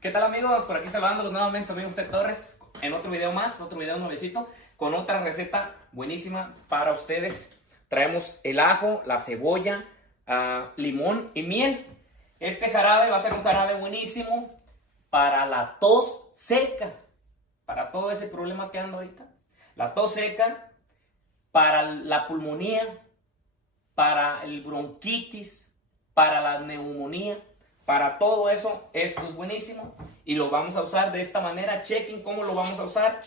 ¿Qué tal amigos? Por aquí saludándolos nuevamente, su amigo José Torres, en otro video más, otro video nuevecito, con otra receta buenísima para ustedes. Traemos el ajo, la cebolla, limón y miel. Este jarabe va a ser un jarabe buenísimo para la tos seca, para todo ese problema que ando ahorita. La tos seca, para la pulmonía, para el bronquitis, para la neumonía. Para todo eso, esto es buenísimo y lo vamos a usar de esta manera. Chequen cómo lo vamos a usar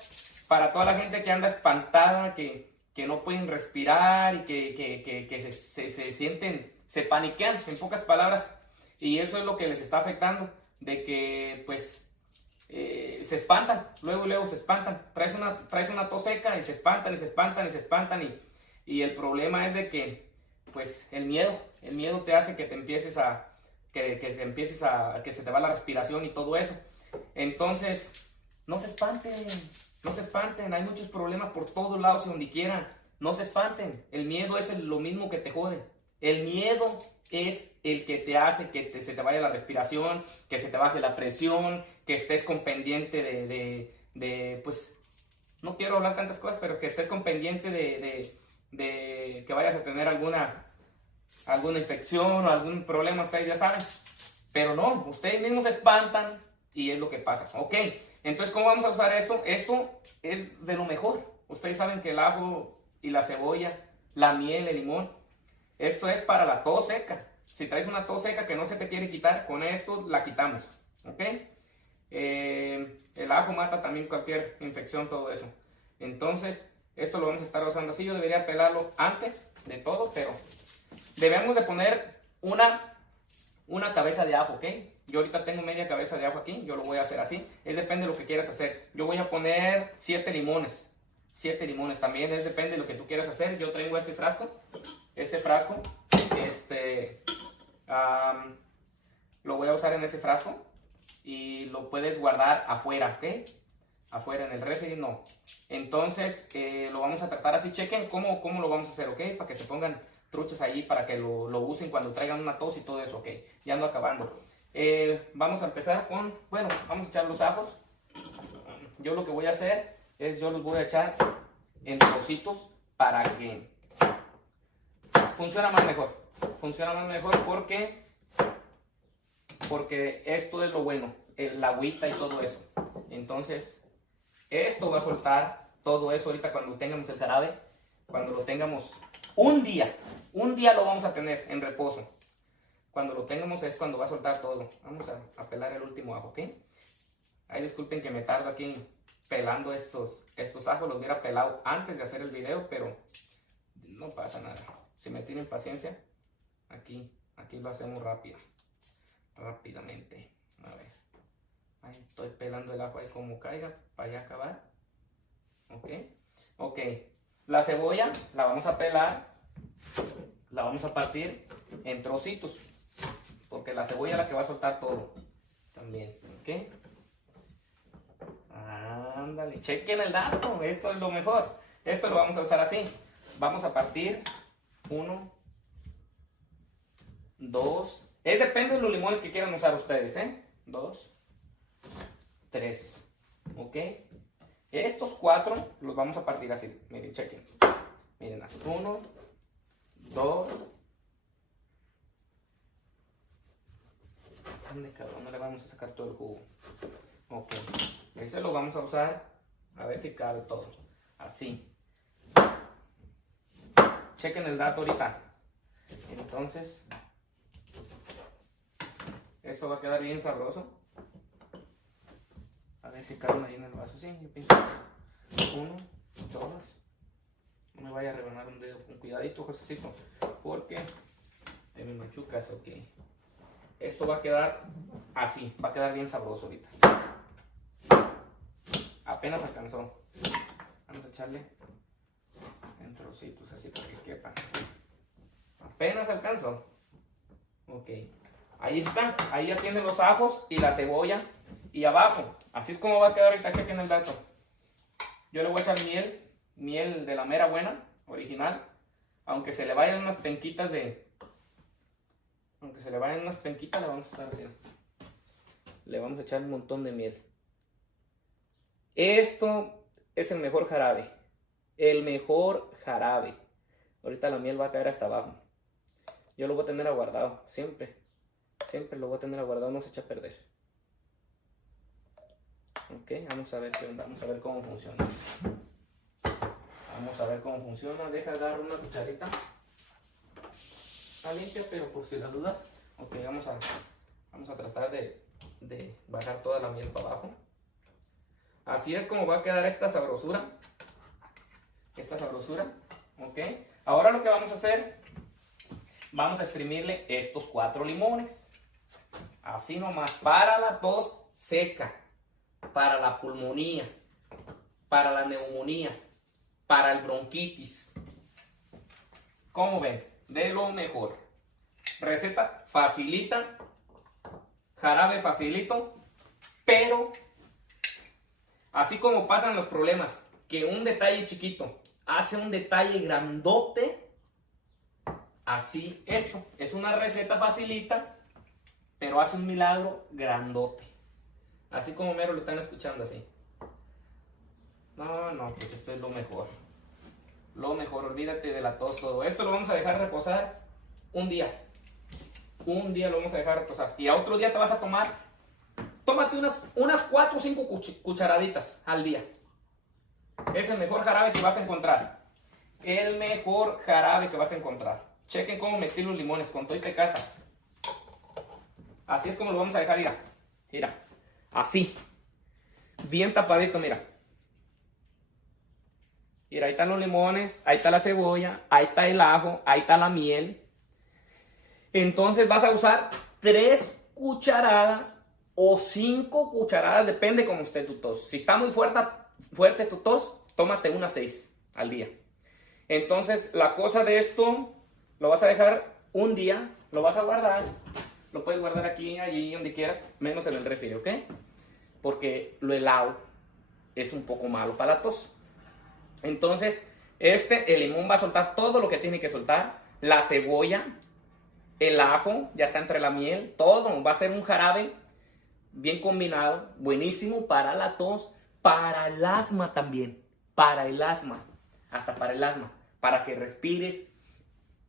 para toda la gente que anda espantada, que no pueden respirar y que se sienten, se paniquean, en pocas palabras. Y eso es lo que les está afectando, de que pues se espantan, luego se espantan. Traes una tos seca y se espantan y se espantan y se espantan y el problema es de que pues el miedo te hace que te empieces a que se te va la respiración y todo eso. Entonces, no se espanten, hay muchos problemas por todos lados y donde quieran. No se espanten, el miedo es lo mismo que te jode. El miedo es el que te hace que se te vaya la respiración, que se te baje la presión, que estés con pendiente pues, no quiero hablar tantas cosas, pero que estés con pendiente de que vayas a tener alguna infección o algún problema, ustedes ya saben. Pero no, ustedes mismos se espantan y es lo que pasa. Ok, entonces, ¿cómo vamos a usar esto? Esto es de lo mejor. Ustedes saben que el ajo y la cebolla, la miel, el limón, esto es para la tos seca. Si traes una tos seca que no se te quiere quitar, con esto la quitamos. Ok, el ajo mata también cualquier infección, todo eso. Entonces, esto lo vamos a estar usando así. Yo debería pelarlo antes de todo, pero debemos de poner una cabeza de ajo, ¿ok? Yo ahorita tengo media cabeza de ajo aquí, yo lo voy a hacer así. Depende de lo que quieras hacer. Yo voy a poner 7 limones. 7 limones también, depende de lo que tú quieras hacer. Yo tengo este frasco, lo voy a usar en ese frasco y lo puedes guardar afuera, ¿ok? Afuera en el refri, no. Entonces, lo vamos a tratar así. Chequen cómo lo vamos a hacer, ¿ok? Para que se pongan truchas allí, para que lo usen cuando traigan una tos y todo eso, ok. Ya ando acabando. Vamos a empezar vamos a echar los ajos. Yo lo que voy a hacer es, yo los voy a echar en trocitos para que funcione más mejor. Funciona más mejor porque esto es lo bueno, la agüita y todo eso. Entonces, esto va a soltar todo eso ahorita cuando tengamos el jarabe, cuando lo tengamos un día lo vamos a tener en reposo. Cuando lo tengamos es cuando va a soltar todo. Vamos a pelar el último ajo, ¿ok? Ahí disculpen que me tardo aquí pelando estos ajos. Los hubiera pelado antes de hacer el video, pero no pasa nada. Si me tienen paciencia, aquí lo hacemos rápidamente. A ver. Ahí estoy pelando el ajo ahí como caiga para ya acabar. Ok. La cebolla la vamos a pelar, la vamos a partir en trocitos, porque la cebolla es la que va a soltar todo también, ¿ok? Ándale, chequen el dato, esto es lo mejor. Esto lo vamos a usar así. Vamos a partir 1, 2, depende de los limones que quieran usar ustedes, 2, 3, ¿ok? Estos 4 los vamos a partir así. Miren, chequen. Miren así. 1, 2. ¿Dónde cada uno le vamos a sacar todo el jugo? Ok. Ese lo vamos a usar. A ver si cabe todo. Así. Chequen el dato ahorita. Entonces, eso va a quedar bien sabroso. A ver si cabe ahí en el vaso. Sí, yo pienso. 1, 2. No me vaya a rebanar un dedo. Con cuidadito, Josecito. Porque te me machucas, ok. Esto va a quedar así. Va a quedar bien sabroso ahorita. Apenas alcanzó. Vamos a echarle en trocitos así para que quepan. Apenas alcanzó. Ok. Ahí está. Ahí ya tienen los ajos y la cebolla. Y abajo. Así es como va a quedar ahorita. Chequen el dato. Yo le voy a echar miel de la mera buena, original. Aunque se le vayan unas penquitas le vamos a estar haciendo. le vamos a echar un montón de miel. Esto es el mejor jarabe. El mejor jarabe. Ahorita la miel va a caer hasta abajo. Yo lo voy a tener aguardado, siempre. Siempre lo voy a tener aguardado, no se echa a perder. Ok, vamos a ver qué onda, vamos a ver cómo funciona. Vamos a ver cómo funciona. Deja agarrar una cucharita. Está limpia, pero por si la duda. Ok, vamos a tratar de bajar toda la miel para abajo. Así es como va a quedar esta sabrosura. Esta sabrosura. Ok. Ahora lo que vamos a hacer, vamos a exprimirle estos 4 limones. Así nomás, para la tos seca, para la pulmonía, para la neumonía, para el bronquitis. ¿Cómo ven? De lo mejor. Receta facilita, jarabe facilito, pero así como pasan los problemas, que un detalle chiquito hace un detalle grandote, así esto es una receta facilita, pero hace un milagro grandote. Así como mero lo están escuchando así. No, pues esto es lo mejor. Lo mejor, olvídate de la tos, todo. Esto lo vamos a dejar reposar un día. Un día lo vamos a dejar reposar. Y a otro día te vas a tomar, tómate unas 4 o 5 cucharaditas al día. Es el mejor jarabe que vas a encontrar. El mejor jarabe que vas a encontrar. Chequen cómo metí los limones con todo y pecata. Así es como lo vamos a dejar, mira. Mira, así. Bien tapadito, mira. Mira, ahí están los limones, ahí está la cebolla, ahí está el ajo, ahí está la miel. Entonces vas a usar 3 cucharadas o 5 cucharadas, depende como esté tu tos. Si está muy fuerte tu tos, tómate unas 6 al día. Entonces la cosa de esto, lo vas a dejar un día, lo vas a guardar. Lo puedes guardar aquí, allí, donde quieras, menos en el refri, ¿ok? Porque lo helado es un poco malo para la tos. Entonces, el limón va a soltar todo lo que tiene que soltar. La cebolla, el ajo, ya está entre la miel, todo. Va a ser un jarabe bien combinado, buenísimo para la tos, para el asma también. Para el asma, hasta para el asma. Para que respires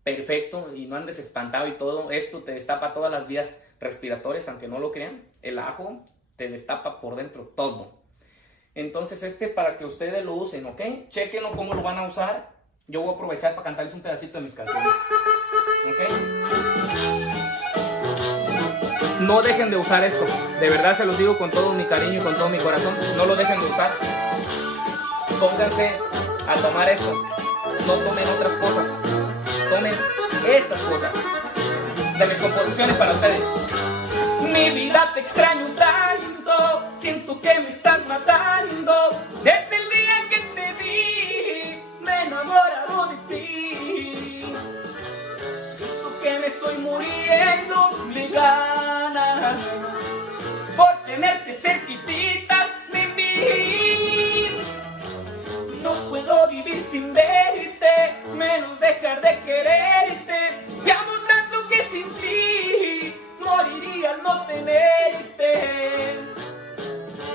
perfecto y no andes espantado y todo. Esto te destapa todas las vías respiratorias, aunque no lo crean. El ajo te destapa por dentro todo. Entonces para que ustedes lo usen, ¿ok? Chequenlo cómo lo van a usar. Yo voy a aprovechar para cantarles un pedacito de mis canciones, ¿ok? No dejen de usar esto. De verdad se los digo con todo mi cariño y con todo mi corazón. No lo dejen de usar. Pónganse a tomar esto. No tomen otras cosas. Tomen estas cosas. De mis composiciones para ustedes. Mi vida te extraño tanto, siento que me estás matando. Desde el día que te vi, me he enamorado de ti. Siento que me estoy muriendo de ganas por tenerte cerquititas de mí. No puedo vivir sin verte, menos dejar de quererte. Te amo tanto que sin ti moriría al no tenerte.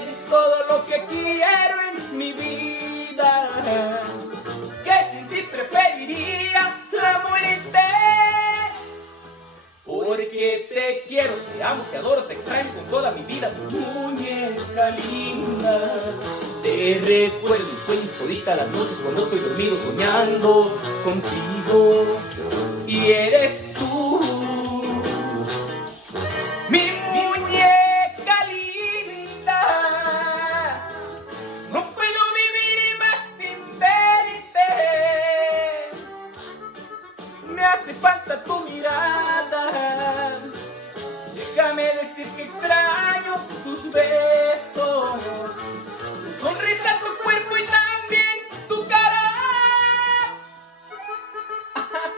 Eres todo lo que quiero en mi vida, que sin ti preferiría la muerte. Porque te quiero, te amo, te adoro, te extraño con toda mi vida, tu muñeca linda. Te recuerdo en sueños toditas las noches cuando estoy dormido soñando contigo. Y eres tú, mi muñeca linda. No puedo vivir más sin verte. Me hace falta tu mirada. Déjame decir que extraño tus besos, tu sonrisa, tu cuerpo y también tu cara.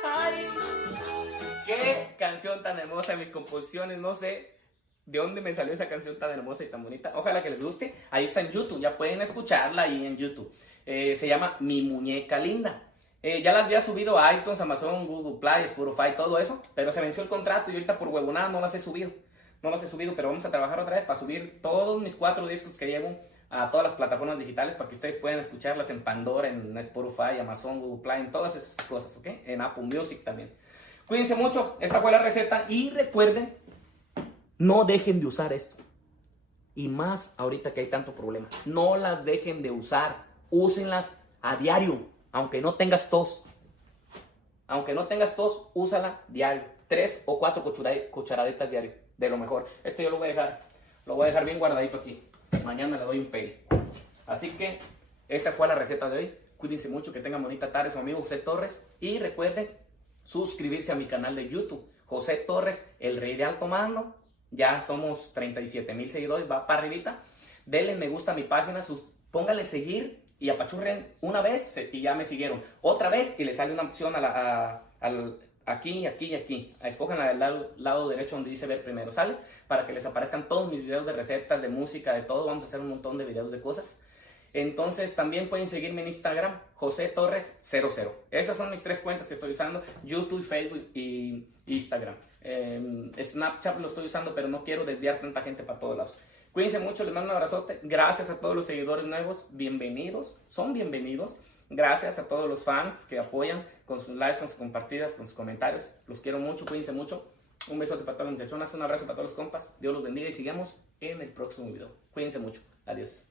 Ay, qué canción tan hermosa, mis composiciones. No sé de dónde me salió esa canción tan hermosa y tan bonita. Ojalá que les guste. Ahí está en YouTube, ya pueden escucharla ahí en YouTube. Se llama Mi Muñeca Linda. Ya las había subido a iTunes, Amazon, Google Play, Spotify, todo eso, pero se venció el contrato y ahorita por huevonada no las he subido. no los he subido, pero vamos a trabajar otra vez para subir todos mis 4 discos que llevo a todas las plataformas digitales para que ustedes puedan escucharlas en Pandora, en Spotify, Amazon, Google Play, en todas esas cosas, ¿ok? En Apple Music también. Cuídense mucho, esta fue la receta y recuerden, no dejen de usar esto. Y más ahorita que hay tanto problema. No las dejen de usar, úsenlas a diario, aunque no tengas tos. Aunque no tengas tos, úsala diario. 3 o 4 cucharaditas diario, de lo mejor. Esto yo lo voy a dejar bien guardadito aquí. Mañana le doy un pegue. Así que esta fue la receta de hoy. Cuídense mucho, que tengan bonita tarde. Su amigo José Torres. Y recuerden suscribirse a mi canal de YouTube. José Torres, el rey de alto mando. Ya somos 37,000 seguidores, va para arribita. Denle me gusta a mi página, póngale seguir y apachurren una vez y ya me siguieron. Otra vez y le sale una opción aquí, aquí y aquí. Escojan al lado derecho donde dice ver primero, ¿sale? Para que les aparezcan todos mis videos de recetas, de música, de todo. Vamos a hacer un montón de videos de cosas. Entonces también pueden seguirme en Instagram, José Torres 00. Esas son mis 3 cuentas que estoy usando, YouTube, Facebook y Instagram. Snapchat lo estoy usando, pero no quiero desviar tanta gente para todos lados. Cuídense mucho, les mando un abrazote. Gracias a todos los seguidores nuevos, bienvenidos, son bienvenidos. Gracias a todos los fans que apoyan con sus likes, con sus compartidas, con sus comentarios. Los quiero mucho, cuídense mucho. Un besote para todas las muchachonas, un abrazo para todos los compas. Dios los bendiga y sigamos en el próximo video. Cuídense mucho. Adiós.